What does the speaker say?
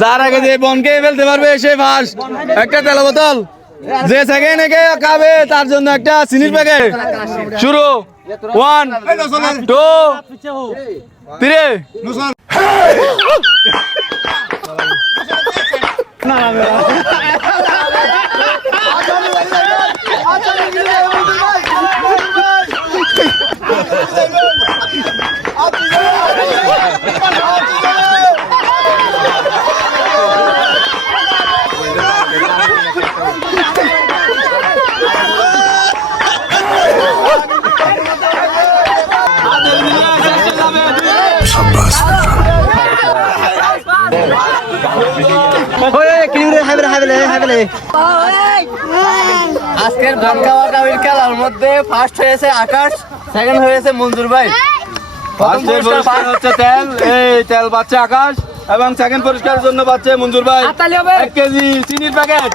যার আগে যে বনকে ফেলতে পারবে সে ফার্স্ট। একটা তেল বোতল, যে সেকেন্ড একে খাবে তার জন্য একটা চিনির প্যাকেট। শুরু 1 2 3 আজকের বনখাওয়া কাবির খেলার মধ্যে ফার্স্ট হয়েছে আকাশ, সেকেন্ড হয়েছে মঞ্জুর ভাই। ফার্স্টের পুরস্কার হচ্ছে তেল, এই তেল পাচ্ছে আকাশ, এবং সেকেন্ড পুরস্কারের জন্য পাচ্ছে মঞ্জুর ভাই 1 কেজি চিনির প্যাকেট।